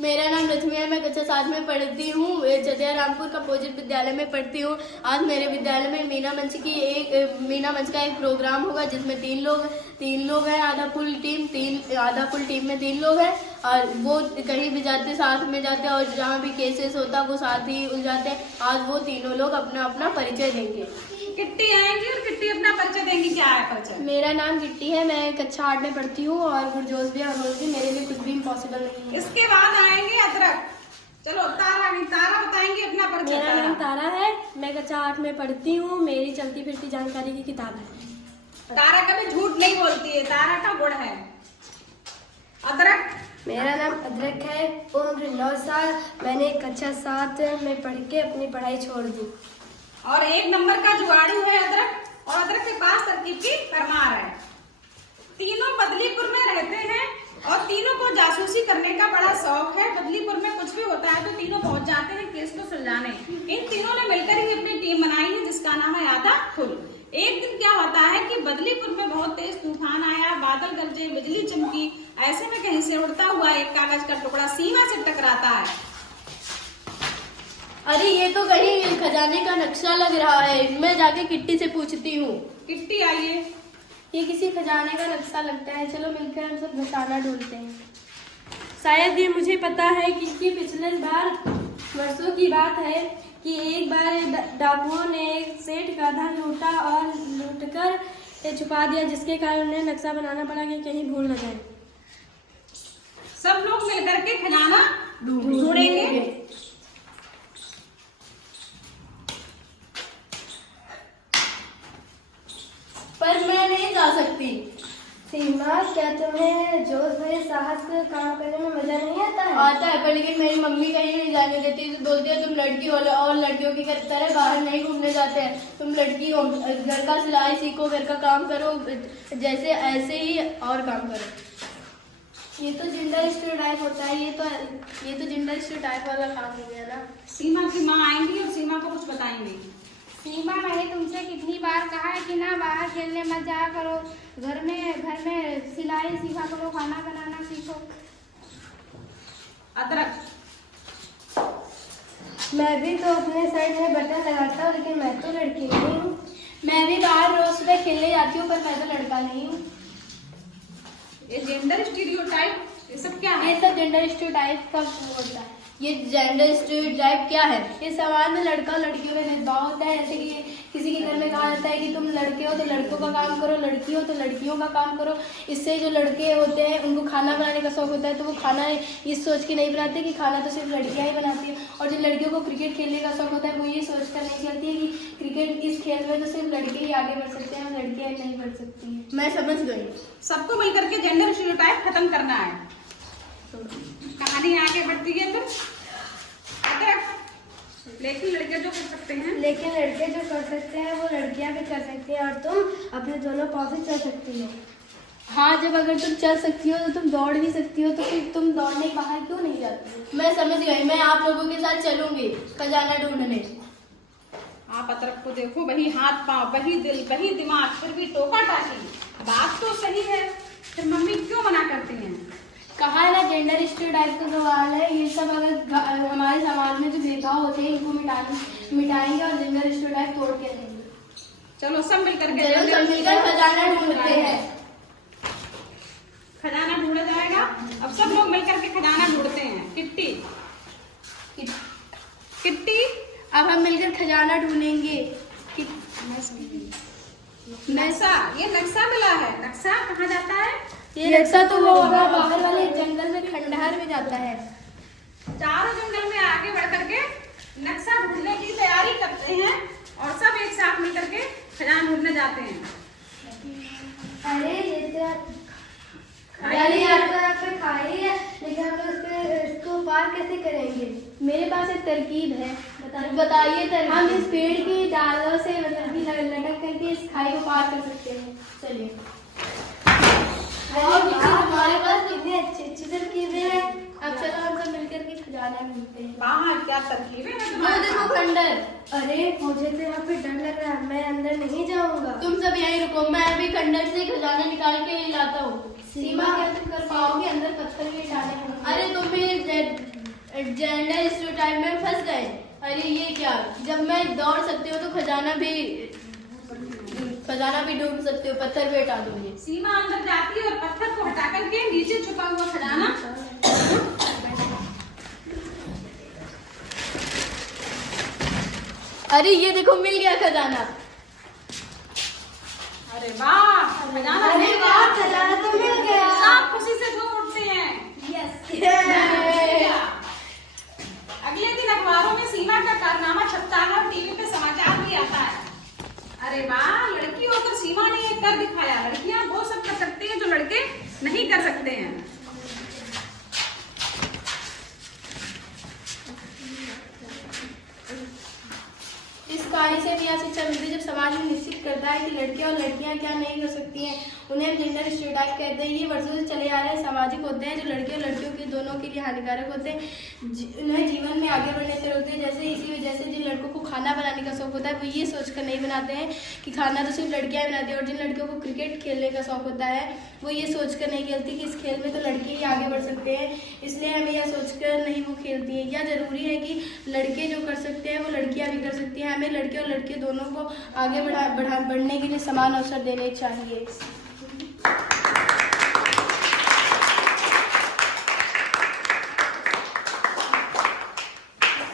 मेरा नाम रश्मि है, मैं कक्षा 7 में पढ़ती हूँ। चदिया रामपुर कपोजिट विद्यालय में पढ़ती हूँ। आज मेरे विद्यालय में मीना मंच का एक प्रोग्राम होगा जिसमें तीन लोग हैं, आधा फुल टीम में 3 लोग हैं और वो कहीं भी जाते साथ में जाते हैं और जहाँ भी केसेस होता वो साथ ही उलझाते हैं। आज वो तीनों लोग अपना अपना परिचय देंगे। किट्टी आएंगी और किट्टी अपना परिचय देंगी। क्या है परिचय? मेरा नाम किट्टी है, मैं कक्षा 8 में पढ़ती हूँ और गुरजोश भी और रोज भी मेरे लिए कुछ भी इम्पॉसिबल नहीं है। इसके बाद आएंगे अदरक। चलो तारा बताएंगे अपना परिचय। मेरा नाम तारा है, मैं कक्षा 8 में पढ़ती हूँ। मेरी चलती फिरती जानकारी की किताब है। तारा कभी झूठ नहीं बोलती है, तारा का गुण है। अदरक। मेरा नाम अदरक है, उम्र 9 साल। मैंने कक्षा 7 में पढ़ के अपनी पढ़ाई छोड़ दी। और 1 नंबर का जुगाड़ू है अदरक और अदरक के पास तरकीब की भरमार है। तीनों बदलीपुर में रहते हैं और तीनों को जासूसी करने का बड़ा शौक है। बदलीपुर में कुछ भी होता है तो तीनों पहुंच जाते हैं केस को सुलझाने। इन तीनों ने मिलकर ही अपनी टीम बनाई है जिसका नाम है आधा फुल। एक दिन क्या होता है कि बदलीपुर में बहुत तेज तूफान आया, बादल गरजे, बिजली चमकी। ऐसे में कहीं से उड़ता हुआ एक कागज का टुकड़ा सीमा से टकराता है। अरे ये तो कहीं खजाने का नक्शा लग रहा है। मैं जाके किट्टी से पूछती हूँ। किट्टी आइए। ये किसी खजाने का नक्शा लगता है, चलो मिलकर हम सब खजाना ढूंढते हैं। शायद ये मुझे पता है कि पिछले बार वर्षों की बात है कि एक बार डाकुओं ने एक सेठ का धन लूटा और लूटकर छुपा दिया, जिसके कारण उन्हें नक्शा बनाना पड़ा कि कहीं भूल न जाए। सब लोग मिलकर के खजाना ढूंढेंगे। पर मैं नहीं जा सकती। सीमा, क्या तुम्हें जोश भरे साहस से काम करने में मजा नहीं आता है? आता है, पर लेकिन मेरी मम्मी कहीं नहीं जाने देती। तो बोलती है तुम लड़की हो और लड़कियों की तरह बाहर नहीं घूमने जाते हैं। तुम लड़की हो, घर का सिलाई सीखो, घर का काम करो, जैसे ऐसे ही और काम करो। ये तो जेंडर स्टीरियोटाइप होता है। ये तो जेंडर स्टीरियोटाइप वाला काम हो गया ना। सीमा की माँ आएंगी और सीमा को कुछ बताएंगे। सीमा, मैंने तुमसे कितनी बार कहा है कि ना बाहर खेलने मत जाया करो, घर में सिलाई सीखा करो, खाना बनाना सीखो। अदरक। मैं भी तो अपने साइड में बटन लगाता हूँ, लेकिन मैं तो लड़की नहीं हूँ। मैं भी बाहर रोज सुबह खेलने जाती हूँ, पर मैं तो लड़का नहीं हूँ। ये जेंडर स्टीरियोटाइप ये सब क्या है? ये सब जेंडर स्टीरियोटाइप का होता है। ये जेंडर स्टीरियोटाइप क्या है? ये समाज में लड़का लड़कियों में भेदभाव होता है। जैसे कि किसी के घर में कहा जाता है कि तुम लड़के हो तो लड़कों का काम करो, लड़की हो तो लड़कियों का काम करो। इससे जो लड़के होते हैं उनको खाना बनाने का शौक होता है, तो वो खाना इस सोच के नहीं बनाते कि खाना तो सिर्फ लड़कियां ही बनाती है। और जो लड़कियों को क्रिकेट खेलने का शौक होता है वो ये सोच कर नहीं चलती है कि क्रिकेट इस खेल में तो सिर्फ लड़के ही आगे बढ़ सकते हैं, लड़कियां नहीं बढ़ सकती है। मैं समझ गई। सबको मिलकर के जेंडर स्टीरियोटाइप खत्म करना है। कहानी आगे बढ़ती है तो लेकिन लड़के जो कर सकते हैं वो लड़कियां भी कर सकती हैं और तुम अपने दोनों पाँव से चल सकती हो। हाँ, जब अगर तुम चल सकती हो तो तुम दौड़ भी सकती हो, तो फिर तुम दौड़ने बाहर क्यों नहीं जाती हो? मैं समझ गई, मैं आप लोगों के साथ चलूंगी खजाना ढूंढने। आप अदरक को देखो, वही हाथ पाँव, वही दिल, वही दिमाग, फिर भी टोका टाकी। बात तो सही है, फिर मम्मी क्यों मना करती हैं? कहा है ना, जेंडर स्टीरियोटाइप का सवाल है। ये सब अगर हमारे समाज में जो भेदभाव होते हैं इनको मिटाएंगे और जेंडर स्टीरियोटाइप तोड़ के रहेंगे। चलो सब मिलकर खजाना ढूंढते हैं। खजाना ढूंढा जाएगा। अब सब लोग मिलकर के खजाना ढूंढते हैं। किट्टी, अब हम मिलकर खजाना ढूंढेंगे। ये नक्शा मिला है। नक्शा कहाँ जाता है? ये नक्शा तो वो बाहर वाले जंगल में खंडहर में जाता है। चारों जंगल में आगे बढ़ करके नक्शा ढूंढने की तैयारी करते हैं और सब एक साथ मिलकर के खजाना ढूंढने जाते हैं। अरे ये तो खाई है, लेकिन हम इसको पार कैसे करेंगे? मेरे पास एक तरकीब है। बताइए। हम इस पेड़ की डालों से मतलब कि लटक करके इस खाई को पार कर सकते हैं। चलिए। हमारे पास कितनी अच्छी तरकीबें हैं। अब चलो हम सब मिलकर के खजाना ढूंढते हैं। बाहर क्या तरकीबें हैं? वो देखो खंडर। अरे मुझे तो यहाँ पे डर लग रहा है, मैं अंदर नहीं जाऊंगा। तुम सब यहीं रुको, मैं अभी खंडर से खजाना निकाल के लाता हूँ। सीमा, क्या तुम कर पाओगे? अंदर पत्थर के डाले। अरे तुम भी जेंडर स्टीरियोटाइप में फंस गए। अरे ये क्या, जब मैं दौड़ सकती हूँ तो खजाना भी ढूंढ सकती हूँ, पत्थर पे हटा दूंगी। सीमा अंदर जाती है और पत्थर को हटा करके नीचे छुपा हुआ खजाना अरे ये देखो, मिल गया खजाना। अरे वाह, खजाना अरे मिल वाह, गया। खजाना तो मिल गया। सब खुशी से झूम उठते हैं। अगले दिन अखबारों में सीमा का कारनामा छपता है और टीवी पे समाचार भी आता है। अरे वाह, लड़की होकर सीमा ने ये कर दिखाया। लड़कियां वो सब कर सकती हैं जो लड़के नहीं कर सकते हैं। इस कहानी से भी यहाँ से चंद्र जब समाज में निश्चित करता है कि लड़कियां और लड़कियां क्या नहीं कर सकती हैं, उन्हें जेंडर स्टीरियोटाइप कहते हैं। ये वर्षों से चले आ रहे सामाजिक होते हैं जो लड़के और लड़कियों के दोनों के लिए हानिकारक होते हैं, उन्हें जीवन में आगे बढ़ने से रोकते हैं। जैसे इसी वजह से जिन लड़कों को खाना बनाने का शौक होता है वो ये सोचकर नहीं बनाते हैं कि खाना तो सिर्फ लड़कियां बनाती हैं, और जिन लड़कियों को क्रिकेट खेलने का शौक होता है वो ये सोचकर नहीं खेलती कि इस खेल में तो लड़के ही आगे बढ़ सकते हैं, इसलिए हमें यह सोचकर नहीं वो खेलती है। यह जरूरी है कि लड़के जो कर सकते हैं वो लड़कियां भी कर सकती हैं। हमें लड़के और लड़के दोनों को आगे बढ़ने के लिए समान अवसर देने चाहिए।